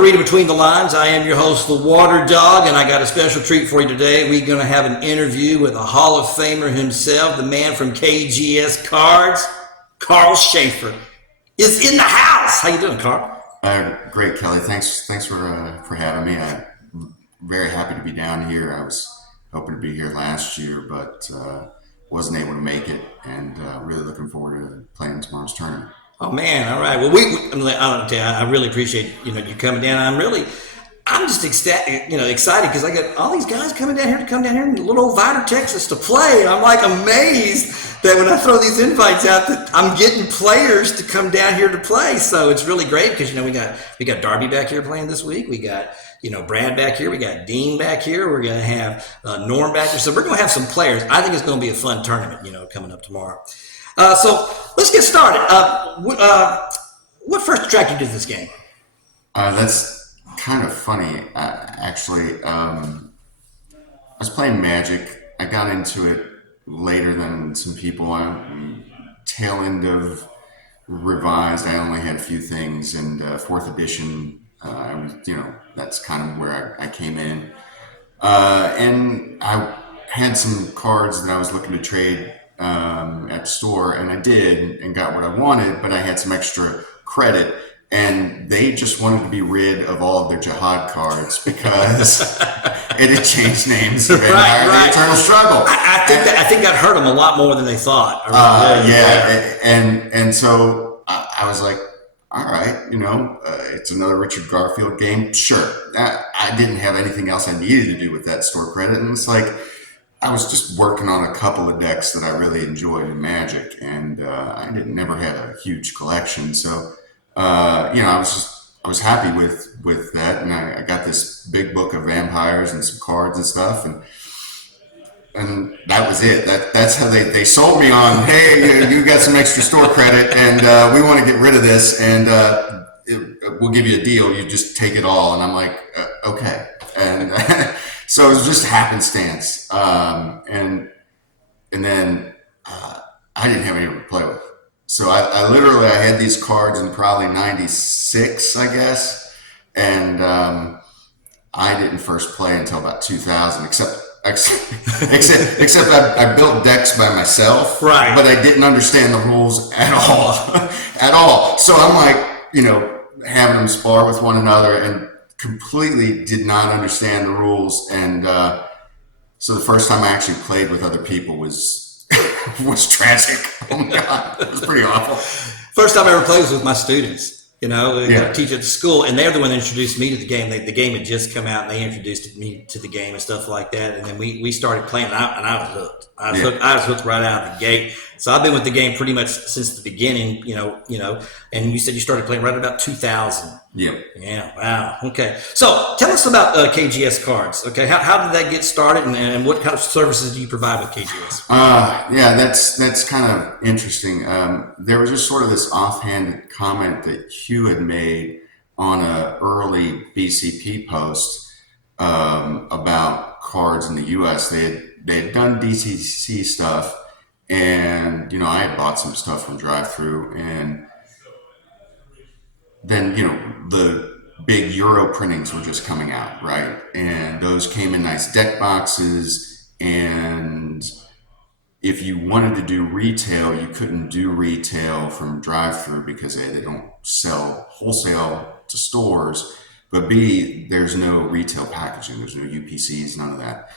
to read it between the lines. I am your host, the Water Dog, and I got a special treat for you today. We're going to have an interview with a Hall of Famer himself, the man from KGS Cards, Karl Schaefer, is in the house. How you doing, Karl? Great, Kelly. Thanks for having me. I'm very happy to be down here. I was hoping to be here last year, but wasn't able to make it, and really looking forward to playing tomorrow's tournament. Oh man! All right. Well, I really appreciate you coming down. I'm just excited because I got all these guys coming down here in little old Vidor, Texas to play. And I'm like amazed that when I throw these invites out that I'm getting players to come down here to play. So it's really great because we got Darby back here playing this week. We got Brad back here. We got Dean back here. We're gonna have Norm back here. So we're gonna have some players. I think it's gonna be a fun tournament. Coming up tomorrow. So let's get started. What first attracted you to this game? That's kind of funny, actually. I was playing Magic. I got into it later than some people. Tail end of Revised, I only had a few things, and fourth edition, that's kind of where I came in. And I had some cards that I was looking to trade at the store, and I did and got what I wanted, but I had some extra credit, and they just wanted to be rid of all of their Jihad cards because it had changed names. The Eternal Struggle. I think that hurt them a lot more than they thought. And so I was like, all right, it's another Richard Garfield game. Sure. I didn't have anything else I needed to do with that store credit, and it's like I was just working on a couple of decks that I really enjoyed in Magic, and I never had a huge collection, so I was happy with that, and I got this big book of vampires and some cards and stuff, and that was it. That's how they sold me on. Hey, you got some extra store credit, and we want to get rid of this, and we'll give you a deal. You just take it all, and I'm like, okay, and. So it was just happenstance, and then I didn't have anyone to play with. So I literally had these cards in probably '96, I guess, and I didn't first play until about 2000. Except I built decks by myself, right? But I didn't understand the rules at all, So I'm like, having them spar with one another and completely did not understand the rules, and so the first time I actually played with other people was tragic. Oh my god, it was pretty awful. First time I ever played was with my students. I teach at the school, and they're the one that introduced me to the game. The game had just come out, and they introduced me to the game and stuff like that. And then we started playing, and I was hooked. I was hooked right out of the gate. So I've been with the game pretty much since the beginning. And you said you started playing right about 2000. Yep. Yeah. Wow. Okay. So tell us about KGS Cards. Okay. How did that get started, and what kind of services do you provide with KGS? That's kind of interesting. There was just sort of this offhand comment that Hugh had made on an early BCP post about cards in the U.S. They had done DCC stuff, and I had bought some stuff from Drive-Thru, and then the big Euro printings were just coming out, right? And those came in nice deck boxes, and if you wanted to do retail, you couldn't do retail from Drive-Thru because A, they don't sell wholesale to stores, but B, there's no retail packaging, there's no UPCs, none of that.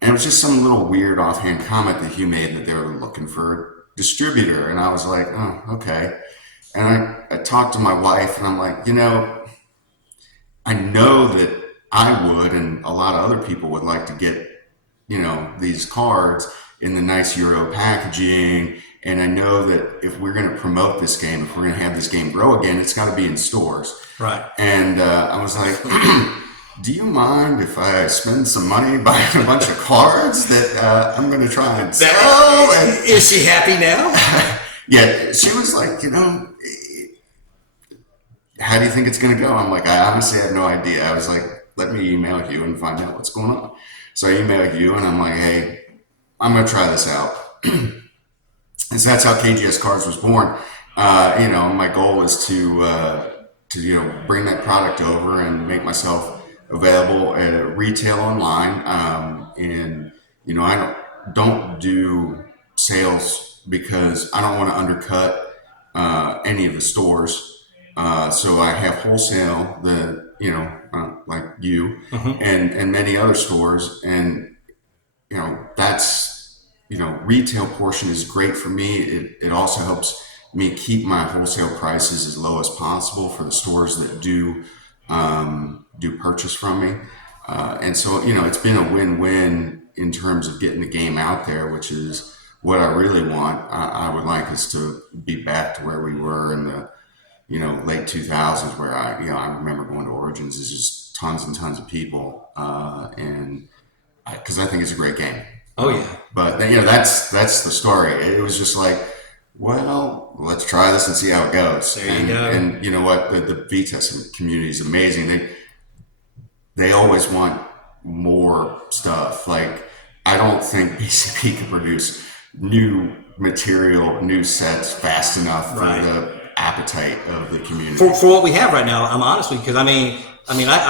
And it was just some little weird offhand comment that Hugh made that they were looking for a distributor, and I was like, oh, okay. And I talked to my wife, and I'm like, I know that I would, and a lot of other people would like to get, these cards in the nice Euro packaging. And I know that if we're going to promote this game, if we're going to have this game grow again, it's got to be in stores. Right. And I was like, do you mind if I spend some money buying a bunch of cards that I'm going to try and sell? Is she happy now? Yeah, she was like, how do you think it's going to go? I'm like, I honestly have no idea. I was like, let me email you and find out what's going on. So I emailed you, and I'm like, hey, I'm going to try this out. And so that's how KGS Cards was born. My goal was to bring that product over and make myself available at retail online. And I don't do sales because I don't want to undercut any of the stores. So I have wholesale that like you and many other stores, and that's retail portion is great for me. It also helps me keep my wholesale prices as low as possible for the stores that do purchase from me. And so it's been a win-win in terms of getting the game out there, which is what I really want. I would like us to be back to where we were in the late 2000s, where I remember going to Origins. There's just tons and tons of people, and because I think it's a great game. Oh yeah. But that's the story. It was just like, well, let's try this and see how it goes. There you go. And you know what? The VTES community is amazing. They always want more stuff. Like, I don't think BCP can produce new material, new sets fast enough for the appetite of the community. For what we have right now, I'm honestly, because I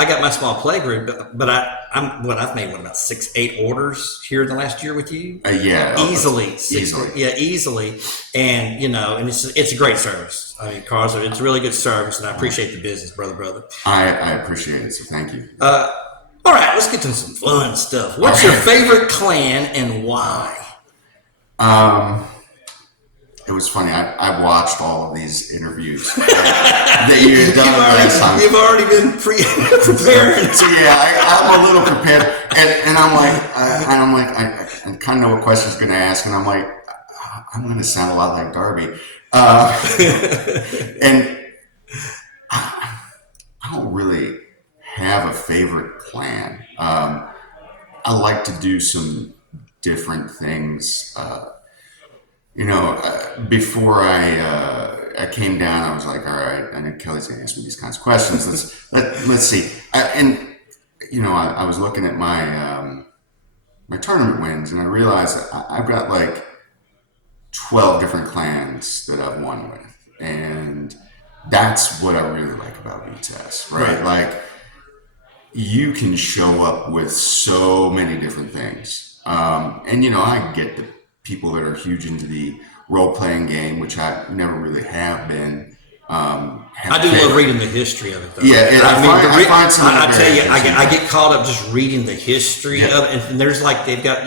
got my small play group, but I've made about 6-8 orders here in the last year with you. Easily. Easily. And and it's a great service. I mean, Karl, it's a really good service, and I appreciate the business, brother. I appreciate it, so thank you. All right, let's get to some fun stuff. What's your favorite clan and why? It was funny. I watched all of these interviews that you had done last time. You've already been preparing. So I'm a little prepared, and I'm like, I kind of know what question's going to ask, and I'm like, I'm going to sound a lot like Darby, and I don't really have a favorite clan. I like to do some different things. Before I came down, I was like, all right, I know Kelly's gonna ask me these kinds of questions. Let's see. I was looking at my my tournament wins, and I realized that I've got like 12 different clans that I've won with, and that's what I really like about VTES, right? Like, you can show up with so many different things, and I get the people that are huge into the role-playing game, which I never really have been. I do love reading the history of it, though. Yeah, I tell you, I get caught up just reading the history of it, and there's like they've got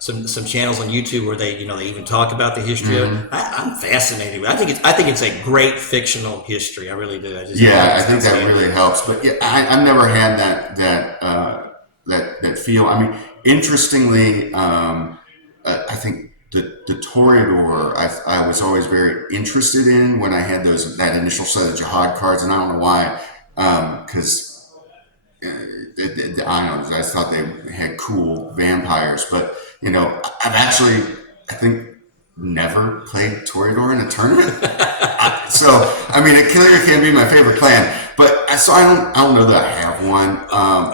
some channels on YouTube where they they even talk about the history of it. I'm fascinated with it. I think it's a great fictional history. I really do. I think that really helps. But I've never had that feel. I mean, interestingly, I think the Toreador, I was always very interested in when I had that initial set of Jihad cards, and I don't know why, because I thought they had cool vampires, but I've actually, I think, never played Toreador in a tournament. So I mean, it clearly can be my favorite clan, but I don't know that I have one.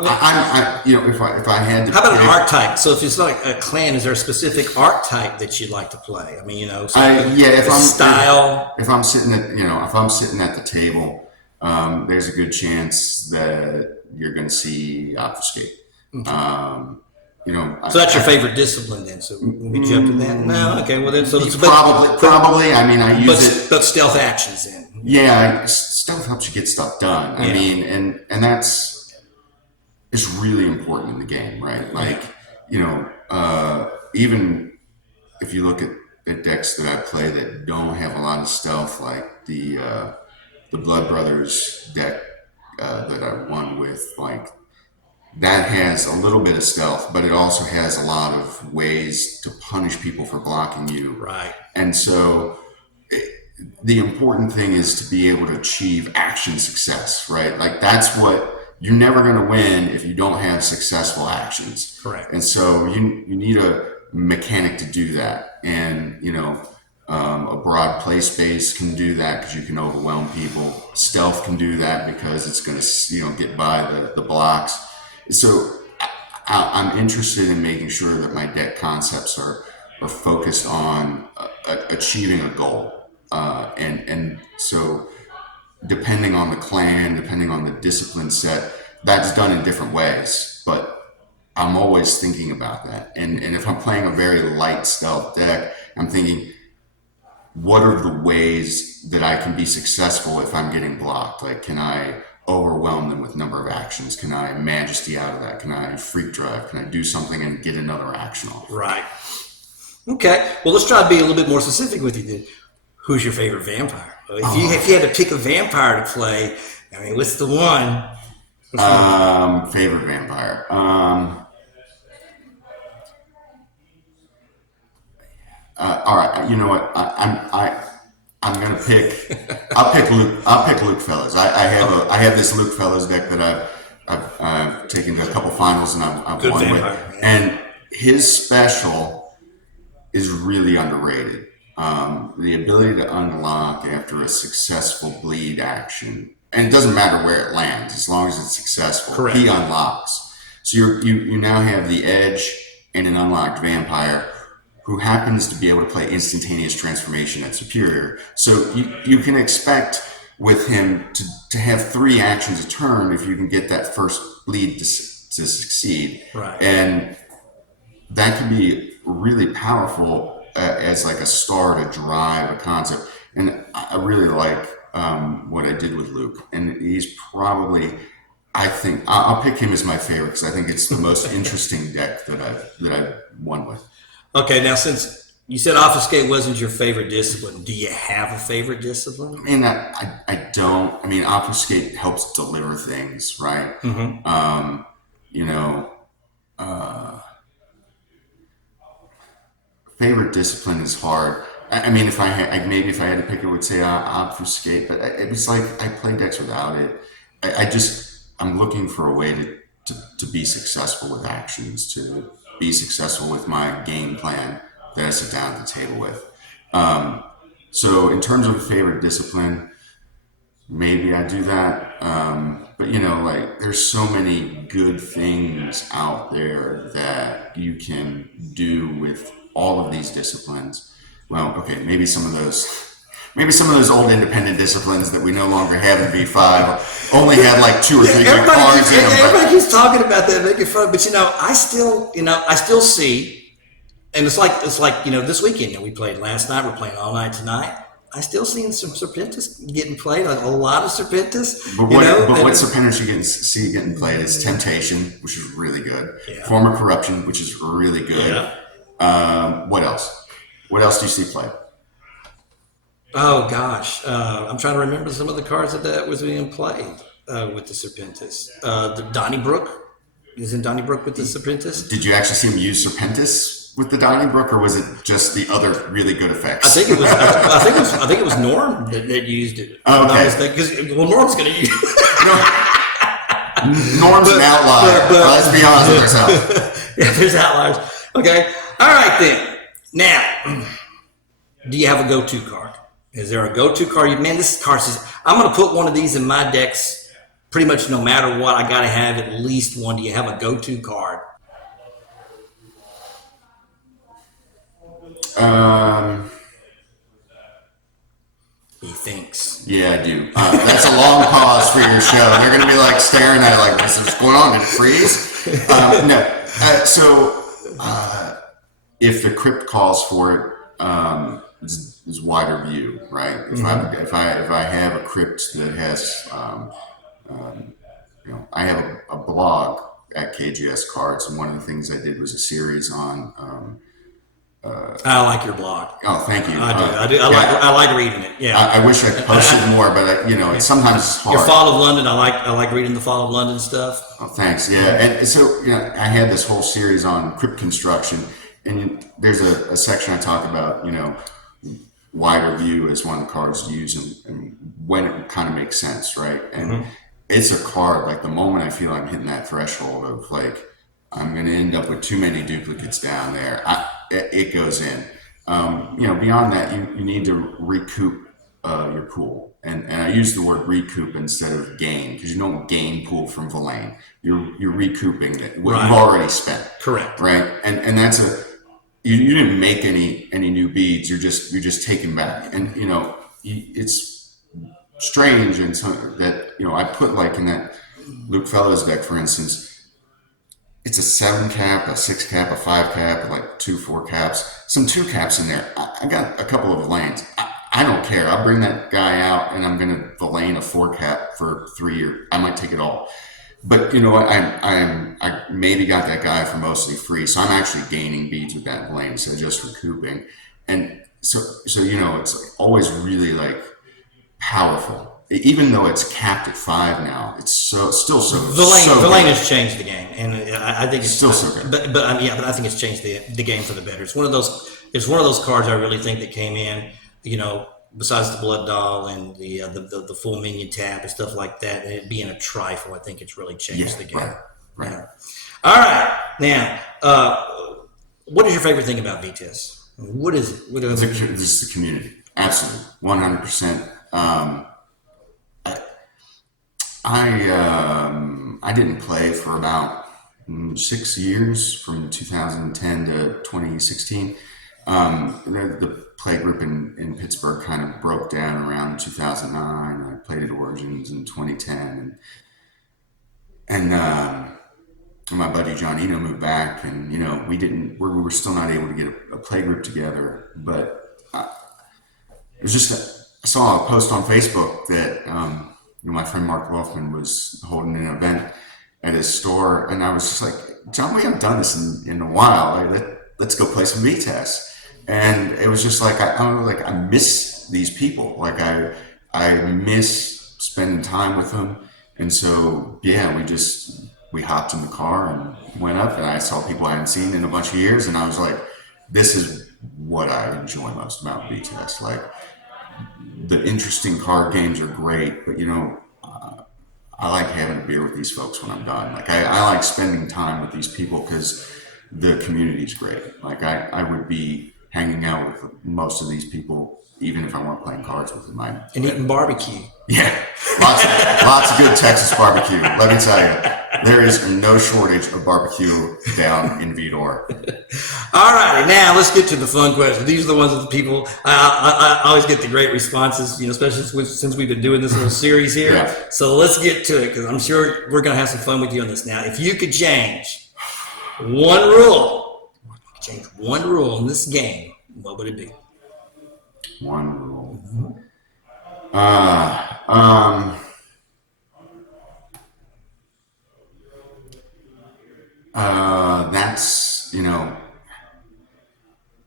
If I had to, how about an archetype? So if it's like a clan, is there a specific archetype that you'd like to play? I mean, if I'm sitting at the table, there's a good chance that you're going to see obfuscate. Okay. So that's your favorite discipline, then. So we jump to that. No, okay. Well, then, so it's probably. I mean, I use it. But stealth actions, then. Yeah, stealth helps you get stuff done. I mean, and that's really important in the game, right? Like, even if you look at decks that I play that don't have a lot of stealth, like the Blood Brothers deck that I won with, like, that has a little bit of stealth, but it also has a lot of ways to punish people for blocking you. Right. And so the important thing is to be able to achieve action success, right? Like, that's what you're never going to win if you don't have successful actions. Correct. And so you need a mechanic to do that. And, a broad play space can do that because you can overwhelm people. Stealth can do that because it's going to, get by the blocks. So I'm interested in making sure that my deck concepts are focused on achieving a goal. And so depending on the clan, depending on the discipline set, that's done in different ways. But I'm always thinking about that. And if I'm playing a very light stealth deck, I'm thinking, what are the ways that I can be successful if I'm getting blocked? Like, can I overwhelm them with number of actions? Can I majesty out of that? Can I freak drive? Can I do something and get another action off? Right. Okay. Well, let's try to be a little bit more specific with you then. Who's your favorite vampire? If you had to pick a vampire to play, I mean, what's the one? Favorite vampire. All right. You know what? I'm gonna pick. I'll pick Luke. I'll pick Luke Fellows. I have this Luke Fellows deck that I've taken to a couple finals and I've Good won vampire, with. yeah. And his special is really underrated. The ability to unlock after a successful bleed action, and it doesn't matter where it lands as long as it's successful. Correct. He unlocks. So you now have the edge and an unlocked vampire who happens to be able to play instantaneous transformation at superior. So you can expect with him to have 3 actions a turn if you can get that first bleed to succeed. Right. And that can be really powerful as like a star to drive a concept. And I really like what I did with Luke. And he's probably, I think, I'll pick him as my favorite because I think it's the most interesting deck that I've won with. Okay, now since you said Obfuscate wasn't your favorite discipline, do you have a favorite discipline? I mean, I don't. I mean, Obfuscate helps deliver things, right? Mm-hmm. You know, favorite discipline is hard. I mean, if I had, maybe if I had to pick, it would say Obfuscate, but it was like I play decks without it. I'm looking for a way to be successful with actions, to be successful with my game plan that I sit down at the table with. So in terms of a favorite discipline, maybe I do that. But you know, like there's so many good things out there that you can do with all of these disciplines. Well, okay, maybe some of those old independent disciplines that we no longer have in V5 only had like 2 or 3 good cards in them. Everybody keeps talking about that, making fun. But I still see, and it's like this weekend. We played last night. We're playing all night tonight. I still seeing some Serpentis getting played, like a lot of Serpentis. But what Serpentis you see getting played is Temptation, which is really good. Yeah. Form of Corruption, which is really good. Yeah. What else? What else do you see played? Oh gosh, I'm trying to remember some of the cards that was being played with the Serpentis. The Donnybrook, isn't Donnybrook with the Serpentis? Did you actually see him use Serpentis with the Donnybrook, or was it just the other really good effects? I think it was. I think it was Norm that used it. Okay. Because Norm's going to use. Norm's an outlier. Let's be honest with ourselves. Yeah, there's outliers. Okay. All right then. Now, do you have a go-to card? Is there a go-to card? Man, this card says, I'm going to put one of these in my decks pretty much no matter what. I got to have at least one. Do you have a go-to card? He thinks. Yeah, I do. That's a long pause for your show. They're going to be like staring at it like, what's going on? Did it freeze? No. If the crypt calls for it, is wider view, right? If I have a crypt that has, I have a blog at KGS Cards, and one of the things I did was a series on. I like your blog. Oh, thank you. I do. I like reading it. Yeah. I wish I posted more, but it's sometimes it's hard. Your Fall of London. I like reading the Fall of London stuff. Oh, thanks. Yeah, and so I had this whole series on crypt construction, and there's a section I talk about, wider view as one of the cards to use and when it kind of makes sense, right? And it's a card, like the moment I feel I'm hitting that threshold of like, I'm going to end up with too many duplicates down there, it goes in. Beyond that, you need to recoup your pool. And I use the word recoup instead of gain, because you don't gain pool from Villain. You're recouping it, what you've already spent. Correct. Right? And that's you didn't make any new beads. You're just taking back, and it's strange, and so that I put like in that Luke Fellows deck, for instance. It's a 7 cap, a 6 cap, a 5 cap, like 2 4 caps, some 2 caps in there. I got a couple of lanes. I don't care. I'll bring that guy out and I'm gonna lane a 4 cap for 3 years. I might take it all. But you know what? I maybe got that guy for mostly free, so I'm actually gaining beads with that lane, so just recouping. And so it's always really like powerful. Even though it's capped at 5 now, it's still so the lane good. has changed the game, and I think it's Still so good. But I think it's changed the game for the better. It's one of those cards I really think that came in, besides the blood doll and the full minion tap and stuff like that, and it being a trifle, I think it's really changed the game. Right. Yeah. All right, now, what is your favorite thing about VTES? What is it? This is the community, absolutely, 100%. I didn't play for about 6 years, from 2010 to 2016. The play group in Pittsburgh kind of broke down around 2009. I played at Origins in 2010, and my buddy John Eno moved back, and we were still not able to get a play group together. But it was just I saw a post on Facebook that my friend Mark Wolfman was holding an event at his store, and I was just like, John, we haven't done this in a while. Let's go play some VTES. And it was just like I miss these people. Like I miss spending time with them. And so we hopped in the car and went up, and I saw people I hadn't seen in a bunch of years, and I was like, this is what I enjoy most about VTES. Like, the interesting card games are great, but I like having a beer with these folks when I'm done. Like I like spending time with these people because the community's great. Like I would be hanging out with most of these people even if I weren't playing cards with them. And eating barbecue. Yeah, lots of good Texas barbecue. Let me tell you, there is no shortage of barbecue down in Vidor. All righty, now let's get to the fun questions. These are the ones that the people, I always get the great responses, especially since we've been doing this little series here. Yeah. So let's get to it, because I'm sure we're going to have some fun with you on this. Now, if you could change one rule in this game, what would it be? One rule. That's,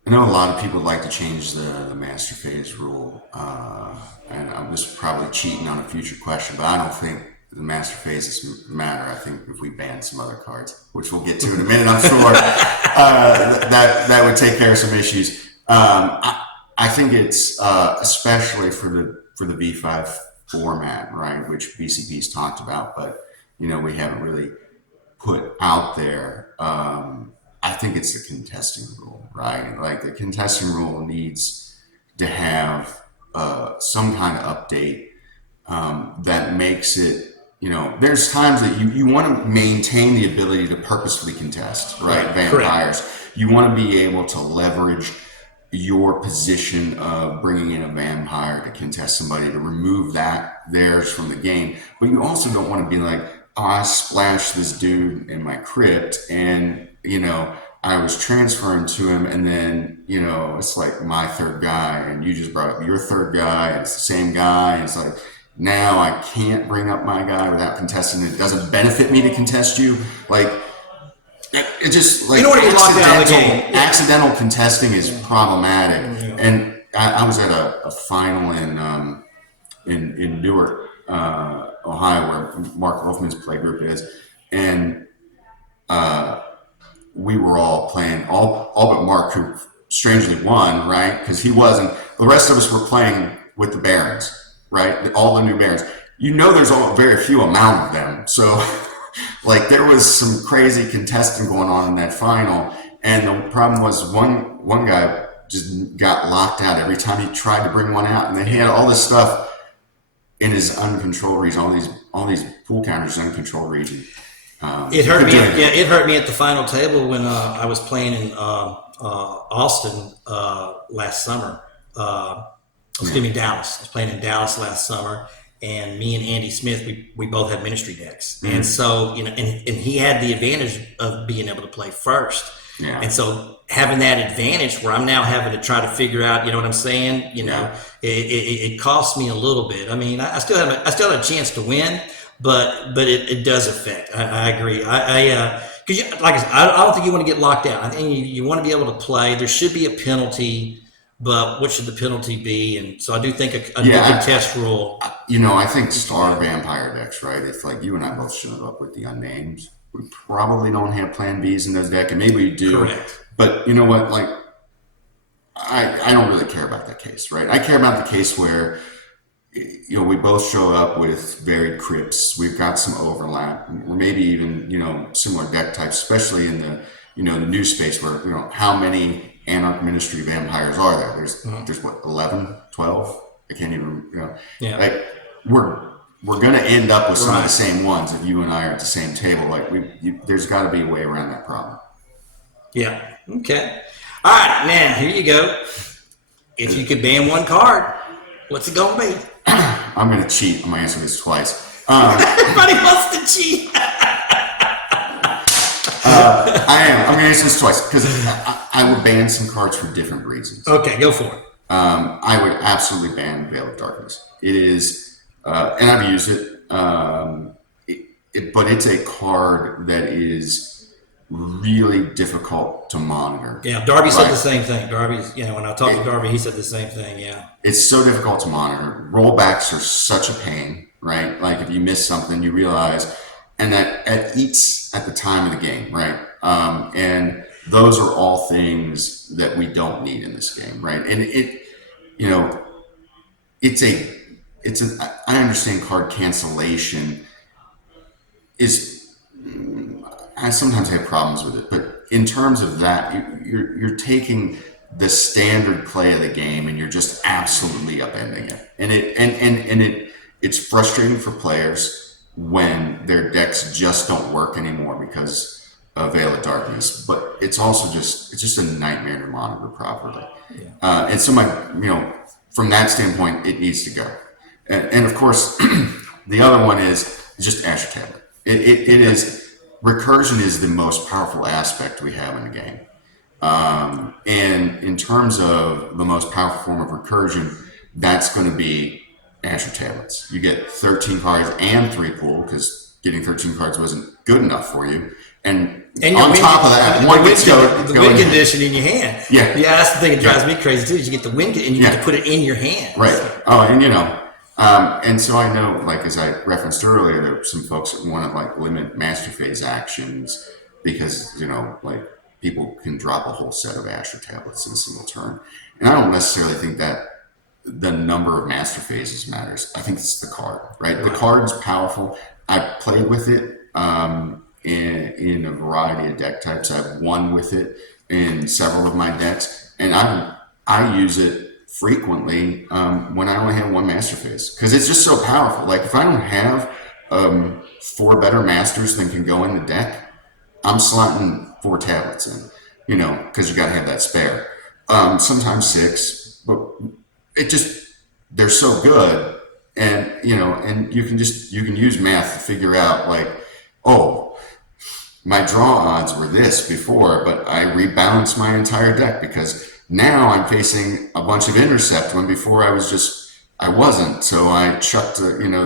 I know a lot of people like to change the master phase rule, and I'm just probably cheating on a future question, but I don't think the master phases matter. I think if we ban some other cards, which we'll get to in a minute, I'm sure, that would take care of some issues. I think it's especially for the V5 format, right, which BCP's talked about, but we haven't really put out there. I think it's the contesting rule, right? Like the contesting rule needs to have some kind of update that makes it. There's times that you want to maintain the ability to purposefully contest, right? Vampires. Correct. You want to be able to leverage your position of bringing in a vampire to contest somebody, to remove theirs from the game. But you also don't want to be like, oh, I splashed this dude in my crypt and, I was transferring to him, and then, it's like my third guy, and you just brought up your third guy, and it's the same guy, and it's like, now I can't bring up my guy without contesting. It doesn't benefit me to contest you. Like, it just, like, accidental contesting is problematic. Yeah. And I was at a final in Newark, Ohio, where Mark Wolfman's play group is, and we were all playing, all but Mark, who strangely won, right? Because he wasn't. The rest of us were playing with the Barons, right? All the new Barons. There's very few amount of them, so like there was some crazy contesting going on in that final, and the problem was one guy just got locked out every time he tried to bring one out, and then he had all this stuff in his uncontrolled region, all these pool counters uncontrolled region. It hurt me. It hurt me at the final table when I was playing in Austin last summer. Dallas. I was playing in Dallas last summer, and me and Andy Smith, we both had ministry decks, and so and he had the advantage of being able to play first, and so having that advantage where I'm now having to try to figure out, what I'm saying, it costs me a little bit. I mean, I still have a chance to win, but it does affect. I agree. Because like I said, I don't think you want to get locked out. I think you want to be able to play. There should be a penalty, but what should the penalty be? And so I do think a test rule. I think star vampire decks, right? If like you and I both showed up with the unnamed, we probably don't have plan Bs in those decks, and maybe we do. Correct. But you know what? Like, I don't really care about that case, right? I care about the case where we both show up with varied crypts. We've got some overlap, or maybe even similar deck types, especially in the the new space where how many Anarch Ministry vampires are there? There's what, 11, 12? I can't even like we're gonna end up with some of the same ones if you and I are at the same table. Like there's got to be a way around that problem. Yeah. Okay. All right, man. Here you go. If you could ban one card, what's it gonna be? I'm gonna cheat. I'm gonna answer this twice. Everybody wants to cheat. I am. I'm gonna answer this twice because I would ban some cards for different reasons. Okay, go for it. I would absolutely ban Veil of Darkness. It is, and I've used it, but it's a card that is really difficult to monitor. Yeah, Darby said the same thing. Darby's, when I talked to Darby, he said the same thing. Yeah, it's so difficult to monitor. Rollbacks are such a pain, right? Like if you miss something, you realize, and that eats at the time of the game, right? And those are all things that we don't need in this game, right? And I understand card cancellation I sometimes have problems with it, but in terms of that, you're taking the standard play of the game and you're just absolutely upending it, and it's frustrating for players when their decks just don't work anymore because of Veil of Darkness. But it's also just a nightmare to monitor properly. Yeah. And so from that standpoint, it needs to go. And of course, the other one is just Asher Tablet. It is. Recursion is the most powerful aspect we have in the game. And in terms of the most powerful form of recursion, that's going to be Asher Tablets. You get 13 cards and 3 pool because getting 13 cards wasn't good enough for you. And on top of that, one gets the win condition in your hand. Yeah, that's the thing that drives me crazy too. Is you get the win and you get to put it in your hand. Right. And so I know, like as I referenced earlier, there were some folks that want to limit master phase actions because people can drop a whole set of Asher Tablets in a single turn, and I don't necessarily think that the number of master phases matters. I think it's the card, right? The card is powerful. I've played with it in a variety of deck types. I've won with it in several of my decks, and I use it frequently when I only have one master phase because it's just so powerful. Like if I don't have 4 better masters than can go in the deck, I'm slotting 4 tablets in, because you got to have that spare. Sometimes 6, but they're so good, and and you can use math to figure out my draw odds were this before, but I rebalanced my entire deck because now I'm facing a bunch of intercept when before I wasn't. So I chucked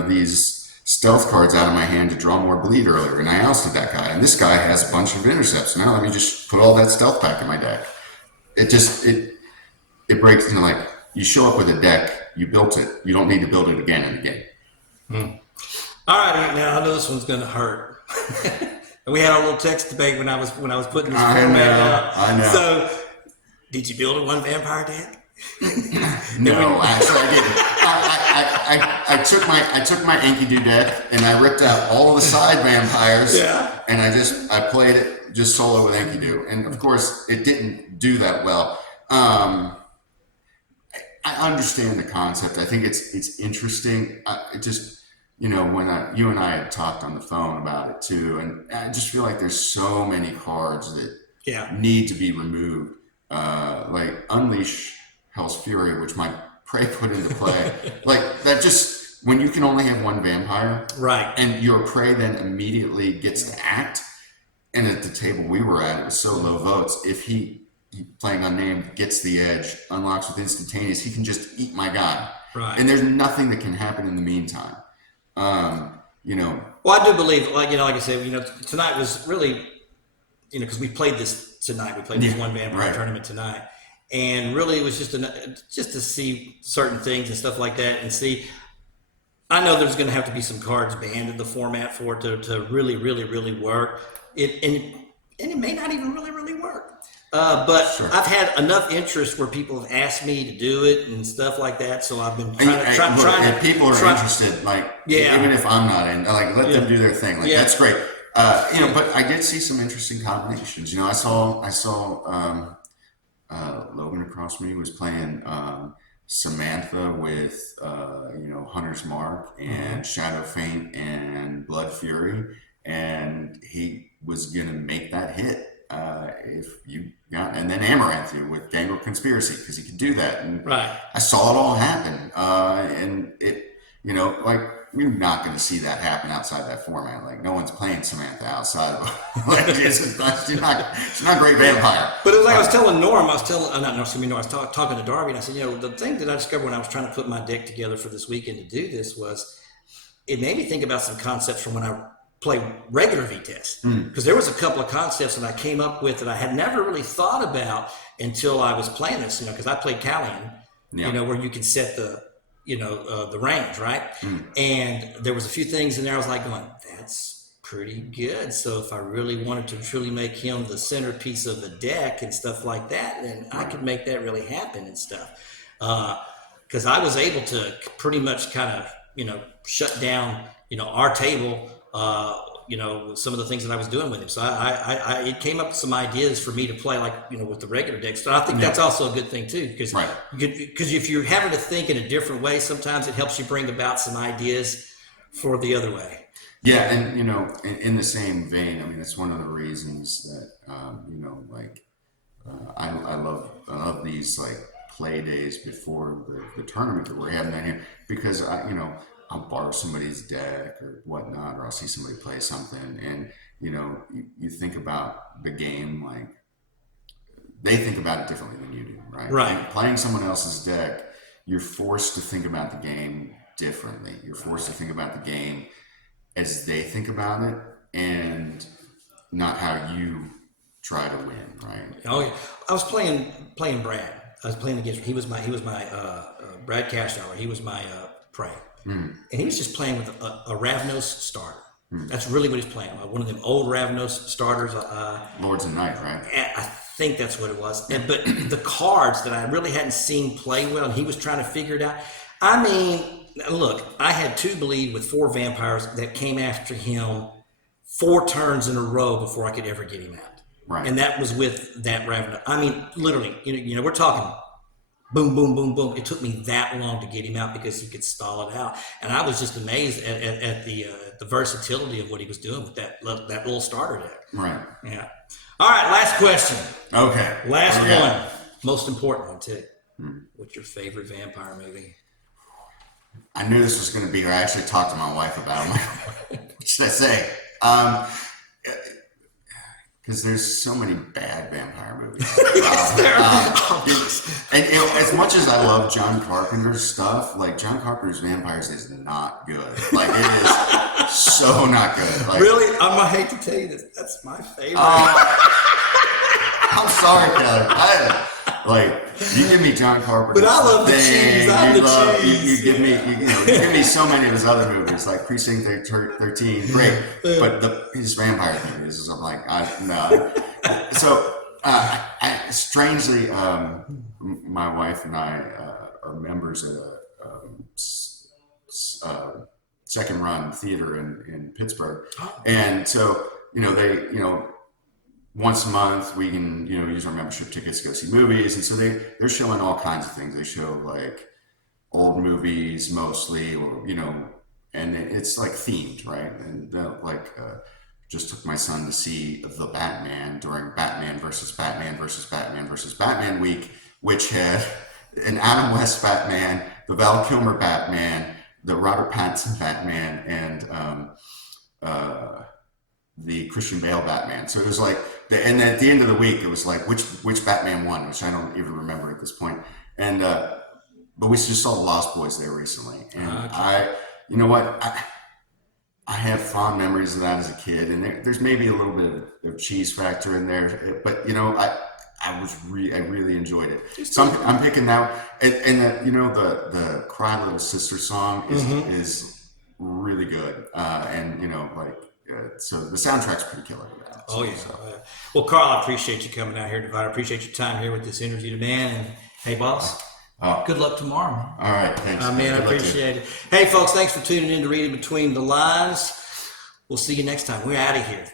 these stealth cards out of my hand to draw more bleed earlier, and I ousted that guy. And this guy has a bunch of intercepts. Now let me just put all that stealth back in my deck. It breaks. You show up with a deck, you built it. You don't need to build it again in the game. All right, now I know this one's going to hurt. We had a little text debate when I was putting this format out. I know. So, did you build a one vampire deck? No, actually I didn't. I took my Enkidu deck and I ripped out all of the side vampires. Yeah. And I played it just solo with Enkidu, and of course it didn't do that well. I understand the concept. I think it's interesting. It just. When you and I had talked on the phone about it too, and I just feel like there's so many cards that need to be removed, like Unleash Hell's Fury, which my Prey put into play. That just when you can only have one vampire, right? And your prey then immediately gets to act. And at the table we were at, it was so low votes. If he playing unnamed gets the edge, unlocks with instantaneous, he can just eat my guy. Right. And there's nothing that can happen in the meantime. Well, I do believe, like I said, tonight was really, because we played this tonight. We played this one vampire tournament tonight, and really it was just to see certain things and stuff like that, and see. I know there's going to have to be some cards banned in the format for it to really, really, really work. It may not even really, really work. But sure. I've had enough interest where people have asked me to do it and stuff like that. So I've been trying to. People are interested, even if I'm not in, let them do their thing. That's great. But I did see some interesting combinations. I saw Logan across me was playing Samantha with Hunter's Mark and Shadow Feint and Blood Fury, and he was gonna make that hit if you got, and then Amaranth with Gangrel Conspiracy because he could do that, and I saw it all happen, and it we're not going to see that happen outside that format. Like, no one's playing Samantha outside of she's not a great vampire. But it was like I was telling Norm, I was talking to Darby, and I said, the thing that I discovered when I was trying to put my deck together for this weekend to do this was, it made me think about some concepts from when I play regular VTES. Because there was a couple of concepts that I came up with that I had never really thought about until I was playing this, because I played Callion, where you can set the range, right? And there was a few things in there I was like going, that's pretty good. So if I really wanted to truly make him the centerpiece of the deck and stuff like that, then I could make that really happen and stuff. Because I was able to pretty much kind of, shut down, our table, some of the things that I was doing with him. So it came up with some ideas for me to play with the regular decks. So I think that's also a good thing too, because if you're having to think in a different way, sometimes it helps you bring about some ideas for the other way. Yeah. And, in the same vein, I mean, it's one of the reasons that, I love these play days before the tournament that we're having down here, because I'll borrow somebody's deck or whatnot, or I'll see somebody play something, and you think about the game they think about it differently than you do, right? Right. Playing someone else's deck, you're forced to think about the game differently. You're forced to think about the game as they think about it, and not how you try to win, right? Oh yeah, I was playing Brad. I was playing against. He was my Brad Cashauer. He was my prey. And he was just playing with a Ravnos starter. That's really what he's playing. One of them old Ravnos starters. Lords of Night, right? I think that's what it was. But the cards that I really hadn't seen play well, and he was trying to figure it out. I mean, look, I had two bleed with 4 vampires that came after him 4 turns in a row before I could ever get him out. Right. And that was with that Ravnos. I mean, literally, we're talking boom, boom, boom, boom. It took me that long to get him out because he could stall it out. And I was just amazed at the versatility of what he was doing with that little starter deck. Right. Yeah. All right, last question. Okay. Last one. Most important one, too. What's your favorite vampire movie? I knew this was going to be here. I actually talked to my wife about it. What should I say? Because there's so many bad vampire movies. And as much as I love John Carpenter's stuff, John Carpenter's Vampires is not good. It is so not good. Really? I'm going to hate to tell you this. That's my favorite. I'm sorry, Kelly. You give me John Carpenter. But I love the cheese. You give me so many of his other movies, like Precinct 13, great. But his vampire movies, I'm like, no. So, strangely, my wife and I are members at a second run theater in Pittsburgh, and so once a month we can use our membership tickets to go see movies, and so they're showing all kinds of things. They show old movies mostly, or and it's themed, right? And just took my son to see The Batman during Batman versus Batman versus Batman versus Batman week, which had an Adam West Batman, the Val Kilmer Batman, the Robert Pattinson Batman and the Christian Bale Batman. So it was like, and at the end of the week, it was like which Batman won, which I don't even remember at this point. And but we just saw the Lost Boys there recently, and you know what, I have fond memories of that as a kid, and there's maybe a little bit of cheese factor in there, but you know, I really enjoyed it. So I'm picking that, and you know, the Cry Little Sister song is really good, and you know, like so the soundtrack's pretty killer to that. Oh yeah. So. Well, Karl, I appreciate you coming out here tonight. I appreciate your time here with this interview today, and hey, boss. Good luck tomorrow. All right, thanks. Man, I appreciate it. Hey, folks, thanks for tuning in to Reading Between the Lines. We'll see you next time. We're out of here.